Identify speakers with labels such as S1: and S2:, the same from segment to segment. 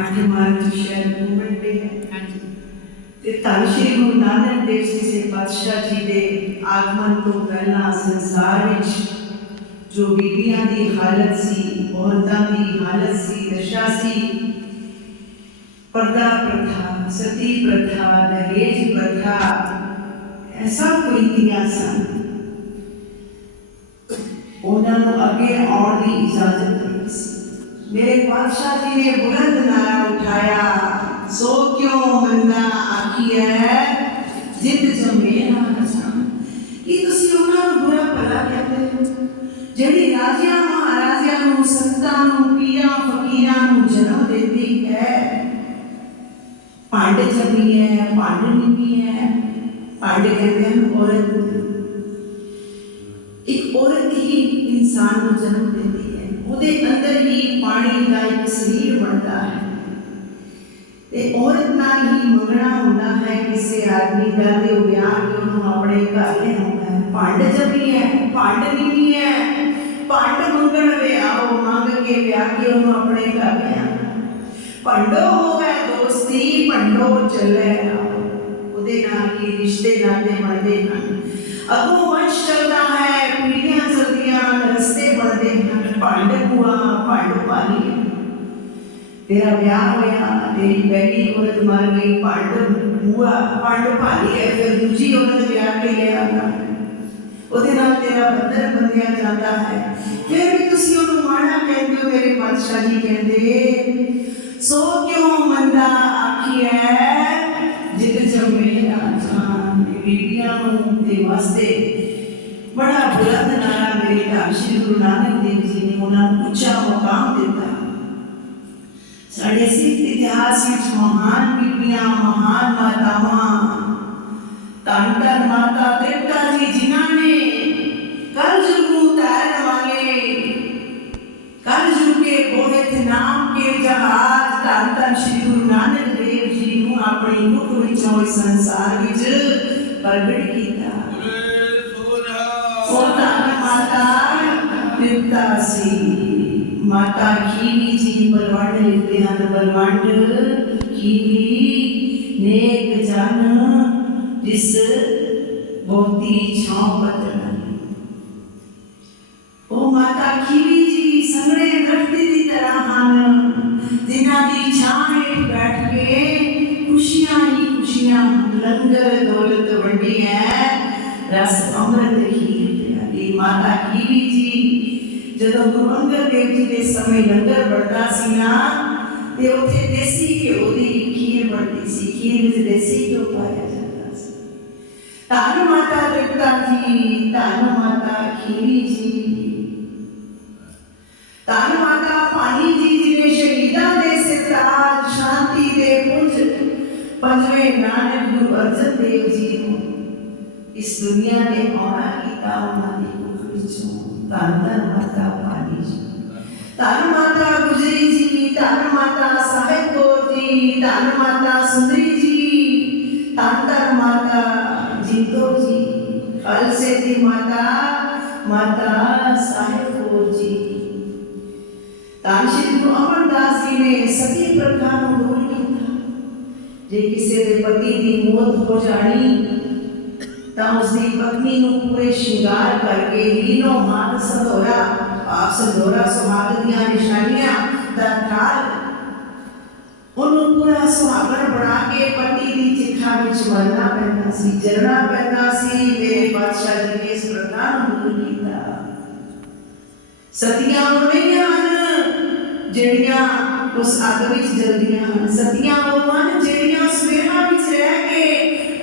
S1: 8 March ਸ਼ਾਇਦ movement ਡੇ ਹੈ ਹਾਂਜੀ। ਤੇ ਧੰਨ ਸ਼੍ਰੀ ਗੁਰੂ ਨਾਨਕ ਦੇਵ ਜੀ ਦੇ ਪਾਤਸ਼ਾਹ ਜੀ ਦੇ ਆਗਮਨ ਤੋਂ ਪਹਿਲਾਂ ਸੰਸਾਰ ਵਿੱਚ ਜੋ ਬੀਬੀਆਂ ਦੀ ਹਾਲਤ ਸੀ ਔਰਤਾਂ ਦੀ ਹਾਲਤ ਸੀ ਦਸ਼ਾ ਸੀ ਪਰਦਾ ਪ੍ਰਥਾ ਸਤੀ ਪ੍ਰਥਾ ਦਹੇਜ ਪ੍ਰਥਾ ਇਹ ਸਭ ਕੁਰੀਤੀਆਂ ਸਨ। ਉਹਨਾਂ ਨੂੰ ਅੱਗੇ ਆਉਣ ਦੀ ਇਜਾਜ਼ਤ ਨਹੀਂ ਸੀ। ਮੇਰੇ ਪਾਤਸ਼ਾਹ ਜੀ ਨੇ ਬੁਲੰਦ ਨਾਰਾ ਉਠਾਇਆ ਸੋ ਕਿਉਂ ਮੰਦਾ ਆਖੀਐ ਜਿੱਤ ਜਮੇ ਨਾ ਰਸਾਨ ਕੀ ਤੁਸੀਂ ਉਹਨਾਂ ਨੂੰ ਬੁਰਾ ਭਲਾ ਕਹਿੰਦੇ ਹੋ ਜਿਹੜੀ ਰਾਜਿਆਂ ਮਹਾਰਾਜਿਆਂ ਨੂੰ ਸੰਤਾਂ ਨੂੰ ਪੀਰਾਂ ਫਕੀਰਾਂ ਨੂੰ ਜਨਮ ਦਿੰਦੀ ਹੈ ਪਾਂਡ ਜਮੀ ਹੈ ਪਾਂਡ ਨਿਮੀ ਹੈ ਪਾਂਡ ਕਹਿੰਦੇ ਹਨ ਔਰਤ ਨੂੰ ਇੱਕ ਔਰਤ ਹੀ ਇਨਸਾਨ ਨੂੰ ਜਨਮ ਦਿੰਦੀ ਹੈ ਉਹਦੇ ਅੰਦਰ ਹੀ ਪਾਣੀ ਦਾ ਇੱਕ ਸਰੀਰ ਬਣਦਾ ਹੈ। ਤੇ ਔਰਤ ਨਾਲ ਹੀ ਮੰਗਣਾ ਹੁੰਦਾ ਹੈ, ਕਿਸੇ ਆਦਮੀ ਦਾ ਤੇ ਉਹ ਵਿਆਹ ਕੇ ਉਹਨੂੰ ਆਪਣੇ ਘਰ ਲਿਆਉਂਦਾ ਹੈ। ਭੰਡ ਜਪੀ ਹੈ, ਭੰਡ ਨਿਮੀ ਹੈ, ਭੰਡ ਮੰਗਣ ਵੇ ਮੰਗ ਕੇ ਵਿਆਹ ਕੇ ਉਹਨੂੰ ਆਪਣੇ ਘਰ ਲਿਆਉਂਦਾ ਭੰਡੋ ਹੋਵੇ ਦੋਸਤੀ, ਭੰਡੋ ਚੱਲੇ ਉਹਦੇ ਨਾਲ ਹੀ ਰਿਸ਼ਤੇ ਨਾਤੇ ਬਣਦੇ ਹਨ। ਅਗੋ ਵੰਸ਼ ਚੱਲਦਾ ਹੈ, ਪੀੜ੍ਹੀਆਂ ਚਲਦੀਆਂ ਰਸਤੇ ਬਣਦੇ ਹਨ। ਭੰਡ ਕੁਆ ਭੰਡ ਪਾਲੀ ਤੇਰਾ ਵਿਆਹ ਹੋਇਆ ਤੇਰੀ ਪਹਿਲੀ ਔਰਤ ਮਰ ਗਈ ਭੰਡ ਬੂਆ ਭੰਡ ਭਾਲੀ ਹੈ ਫਿਰ ਦੂਜੀ ਔਰਤ ਵਿਆਹ ਕੇ ਲੈ ਆਉਂਦਾ ਉਹਦੇ ਨਾਲ ਤੇਰਾ ਬੰਧਨ ਬੰਨਿਆ ਜਾਂਦਾ ਹੈ ਫਿਰ ਵੀ ਤੁਸੀਂ ਉਹਨੂੰ ਮਾੜਾ ਕਹਿੰਦੇ ਹੋ ਮੇਰੇ ਪਾਤਸ਼ਾਹ ਜੀ ਕਹਿੰਦੇ ਸੋ ਕਿਉਂ ਮੰਦਾ ਆਖੀਐ ਜਿਤ ਜਮੇ ਰਾਜਾਨ ਇਹ ਬੀਬੀਆਂ ਨੂੰ ਦੇ ਵਾਸਤੇ बड़ा बुलंद नारा मेरे का श्री गुरु नानक देव जी ने उन्हें ऊँचा मुकाम दिता साढ़े सिख इतिहास में महान बीबिया महान माता जी, जिन्होंने कल तैर वाले, कल जुग के नाम के जहाज़ श्री गुरु नानक देव जी ने अपने मुख विचों संसार विच प्रगट किया ਤ੍ਰਿਪਤਾ ਸੀ ਮਾਤਾ ਖੀਵੀ ਜੀ ਬਲਵੰਡ ਲਿਖਦੇ ਹਨ। ਬਲਵੰਡ ਖੀਵੀ ਨੇਕ ਜਨ, ਜਿਸ ਬਹੁਤੀ ਛਾਂ ਪਤਨ ਉਹ ਮਾਤਾ ਖੀਵੀ ਜੀ ਸੰਗੜੇ ਦਰਖਤੀ ਦੀ ਤਰ੍ਹਾਂ ਹਨ, ਜਿਨ੍ਹਾਂ ਦੀ ਛਾਂ ਹੇਠ ਬੈਠ ਕੇ ਖੁਸ਼ੀਆਂ ਹੀ ਖੁਸ਼ੀਆਂ ਲੰਗਰ ਦੌਲਤ ਵੰਡੀ ਹੈ, ਰਸ ਅੰਮ੍ਰਿਤ ਖੀਰ ਪਿਆਰੀ ਮਾਤਾ ਖੀਵੀ ਜੀ ਜਦੋਂ ਗੁਰੂ ਅੰਗਦ ਦੇਵ ਜੀ ਦੇ ਸਮੇਂ ਲੰਗਰ ਵਰਦਾ ਸੀ ਨਾ ਤੇ ਉੱਥੇ ਦੇਸੀ ਘਿਓ ਦੀ ਖੀਰ ਬਣਦੀ ਸੀ ਖੀਰ ਵਿੱਚ ਦੇਸੀ ਘਿਓ ਪਾਇਆ ਜਾਂਦਾ ਸੀ ਧੰਨ ਮਾਤਾ ਤ੍ਰਿਪਤਾ ਜੀ ਧੰਨ ਮਾਤਾ ਖੀਰੀ ਜੀ ਧੰਨ ਮਾਤਾ ਪਾਣੀ ਜੀ ਜਿਹਨੇ ਸ਼ਹੀਦਾਂ ਦੇ ਸਿਤਾਜ ਸ਼ਾਂਤੀ ਦੇ ਪੁੰਜ ਪੰਜਵੇਂ ਨਾਨਕ ਗੁਰੂ ਅਰਜਨ ਦੇਵ ਜੀ ਨੂੰ ਇਸ ਦੁਨੀਆ ਦੇ ਆਉਣਾ ਕੀਤਾ ਉਹਨਾਂ ਦੀ ਕੁੱਖ ਵਿੱਚੋਂ કાંતા માતા ભાનીજી તારી માતા ગુજરીજી તારી માતા સાહેબકોરજી તારી માતા સુંદરીજી તાંતર માતા જીતોજી અલસેતી માતા માતા સાહેબકોરજી તાંશી ગુરુ અમરદાસજીને સતી પ્રથાનો દોર લીધા જે કિસ્સે પતિની મોત હો જાણી ਤਾਂ ਉਸ ਦੀ ਪਤਨੀ ਨੂੰ ਪੂਰੇ ਸ਼ਿੰਗਾਰ ਕਰਕੇ ਲੀਨੋ ਮਾਤ ਸੰਧੋਰਾ ਆਪ ਸੰਧੋਰਾ ਸੁਹਾਗ ਦੀਆਂ ਨਿਸ਼ਾਨੀਆਂ ਦਾ ਨਾਲ ਉਹਨੂੰ ਪੂਰਾ ਸੁਹਾਗਣ ਬਣਾ ਕੇ ਪਤੀ ਦੀ ਚਿੱਖਾ ਵਿੱਚ ਮਰਨਾ ਪੈਂਦਾ ਸੀ ਜਰਨਾ ਪੈਂਦਾ ਸੀ ਮੇਰੇ ਬਾਦਸ਼ਾਹ ਜੀ ਨੇ ਇਸ ਪ੍ਰਥਾ ਨੂੰ ਦੂਰ ਕੀਤਾ ਸਤੀਆਂ ਉਹ ਨਹੀਂ ਹਨ ਜਿਹੜੀਆਂ ਉਸ ਅੱਗ ਵਿੱਚ ਜਲਦੀਆਂ ਹਨ ਸਤੀਆਂ ਉਹ ਹਨ ਜਿਹੜੀਆਂ ਸਵੇਹਾਂ ਵਿੱਚ ਰਹਿ ਕੇ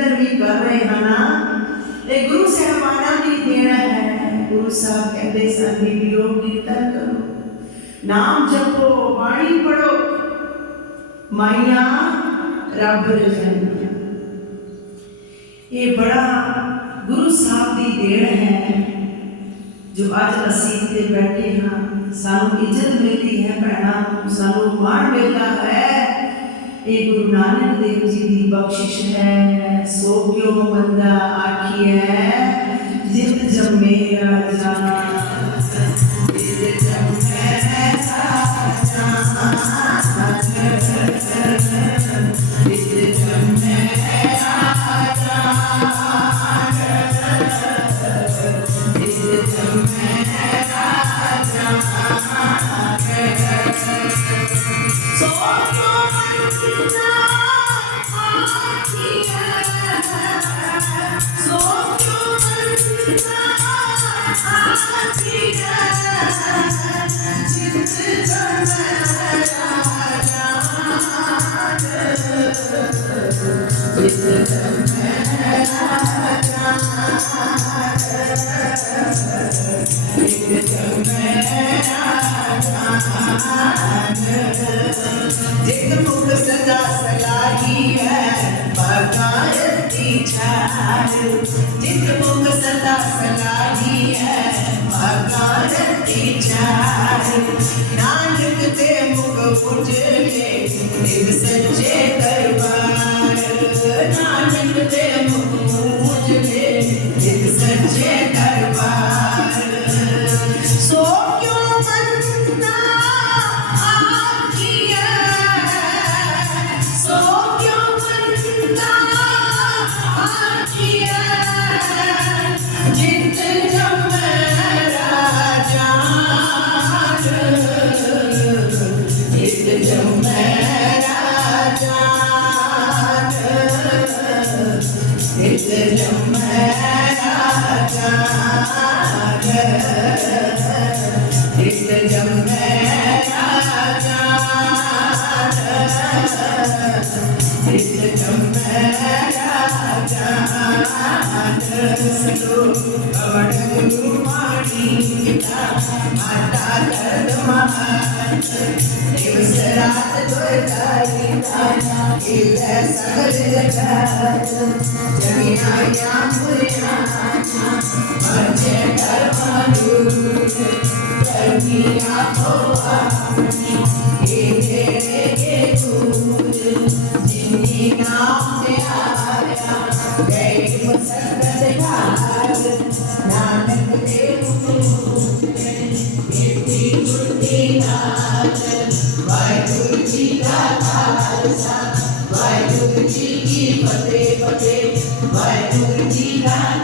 S1: कीर्तन भी कर रहे हैं ना? एक गुरु से हमारा भी देना है। गुरु साहब कहते सन योग कीर्तन करो। नाम जपो, वाणी पढ़ो। माइया रब रजन ये बड़ा गुरु साहब की देन है, जो अज असी ते बैठे हाँ। सानू इज़्ज़त मिलती है भैन सानू माण मिलता है। ਇਹ ਗੁਰੂ ਨਾਨਕ ਦੇਵ ਜੀ ਦੀ ਬਖਸ਼ਿਸ਼ ਹੈ, ਸੋ ਕਿਉ ਬੰਦਾ ਆਖੀਐ? ਜਿਤ ਜੰਮੇ ਰਾਜਾ Nanak te mukh pujle, dil se ಮಾತರಸಲು ಅವಳನ್ನು ಮಾಡಿದ ಮಾತಾಡದ ಮಾತ ದಿವಸರಾತ ದೊರೆತಾಯಿತಾನ ಇಲ್ಲ ಸಕಲದ ಜಮಿನಾಯ ಪುರಿಯಾನ ಮಧ್ಯ ಕರ್ಮನು ಕರ್ಮಿಯ ಹೋವಾನ ਵਾਹਿਗੁਰੂ ਜੀ ਕਾ ਖਾਲਸਾ ਵਾਹਿਗੁਰੂ ਜੀ ਕੀ ਫਤਿਹ ਫਤਿਹ ਵਾਹਿਗੁਰੂ ਜੀ ਕਾ